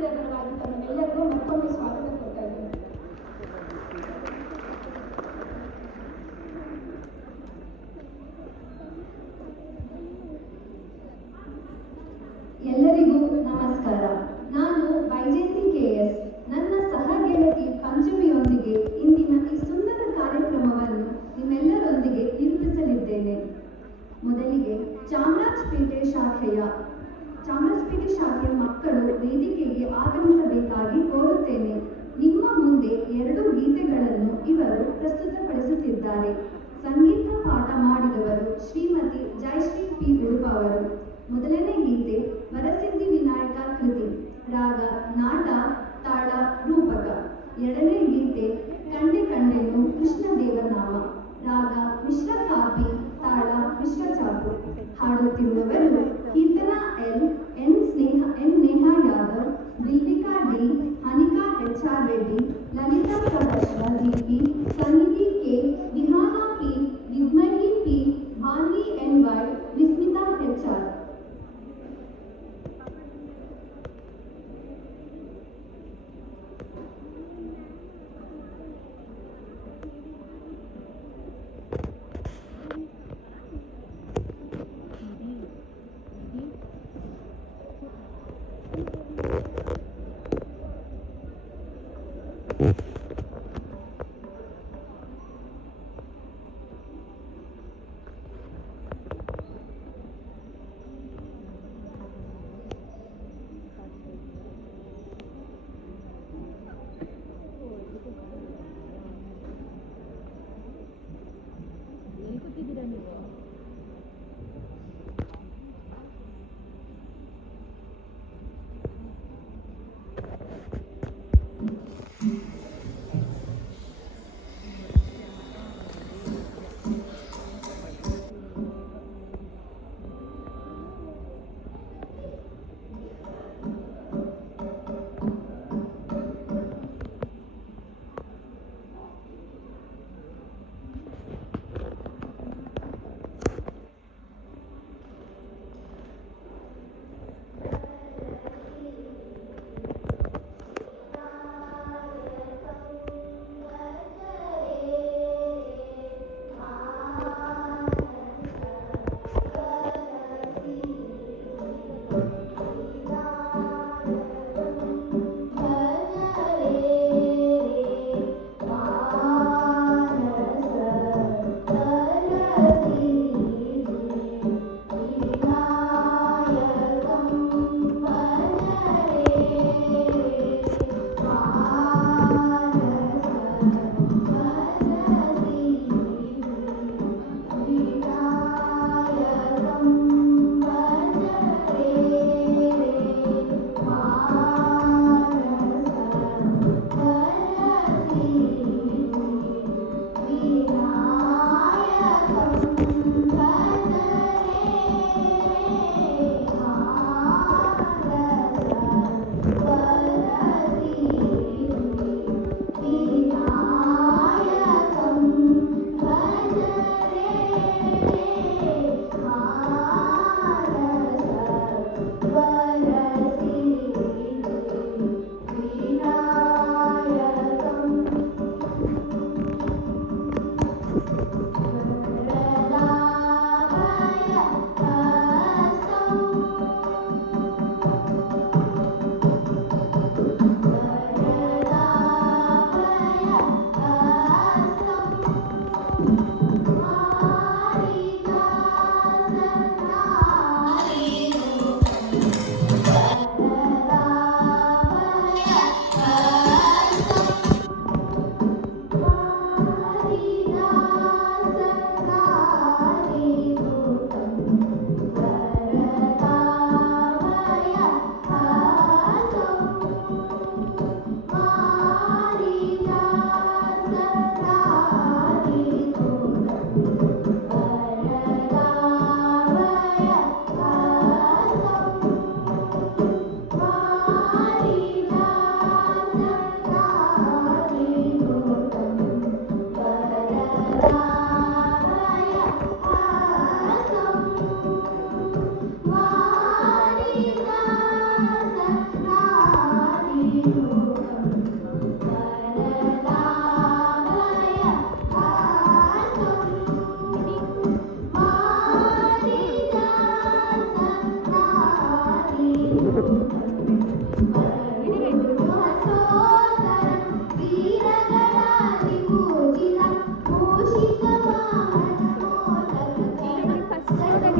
ವೇದಿಕೆಯ ಪರವಾಗಿ ತಮ್ಮೆಲ್ಲರಿಗೂ ಮತ್ತೊಮ್ಮೆ ಸ್ವಾಗತ ಕೊಡ್ತಾ ಇದ್ದೇನೆ. ಎಲ್ಲರಿಗೂ ನಮಸ್ಕಾರ. ನಾನು ವೈಜಯಂತಿ KS. ನನ್ನ ಸಹಗೆಳತಿ ಪಂಚಮಿಯೊಂದಿಗೆ ಇಂದಿನ ಈ ಸುಂದರ ಕಾರ್ಯಕ್ರಮವನ್ನು ನಿಮ್ಮೆಲ್ಲರೊಂದಿಗೆ ನಿರೂಪಿಸಲಿದ್ದೇನೆ. ಮೊದಲಿಗೆ ಚಾಮರಾಜಪೇಟೆ ಶಾಖೆಯ ಮಕ್ಕಳು ವೇದಿಕೆಗೆ ಆಗಮಿಸಬೇಕಾಗಿ ಕೋರುತ್ತೇನೆ. ನಿಮ್ಮ ಮುಂದೆ 2 ಗೀತೆಗಳನ್ನು ಇವರು ಪ್ರಸ್ತುತಪಡಿಸುತ್ತಿದ್ದಾರೆ. ಸಂಗೀತ ಪಾಠ ಮಾಡಿದವರು ಶ್ರೀಮತಿ ಜಯಶ್ರೀ P. ಉಡುಪ ಅವರು. ಮೊದಲನೇ ಗೀತೆ ವರಸಿದ್ಧಿ ವಿನಾಯಕ ಕೃತಿ, ರಾಗ ನಾಟ, ತಾಳ ರೂಪಕ. ಎರಡನೇ ಗೀತೆ ಕಂಡೆ ಕಂಡೆನು ಕೃಷ್ಣದೇವನಾಮ, ರಾಗ ಮಿಶ್ರ ಕಾಪಿ, ತಾಳ ಮಿಶ್ರ ಚಾಪು. ಹಾಡುತ್ತಿರುವವರು Keerthana L, N Neha Yadav, ದಿಲ್ವಿಕಾ D, ಹನಿಕಾ HR Reddy, Lalitha ಸಹಸ್ರ DP, ಸನ್ನಿಧಿ K, ವಿಹಾನ P, ವಿದ್ಮಹಿ P, ಭಾನ್ವಿ NY, Vismita HR.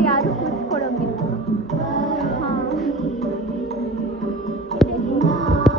ಸ್ಪರ್ಧಿಯಾದ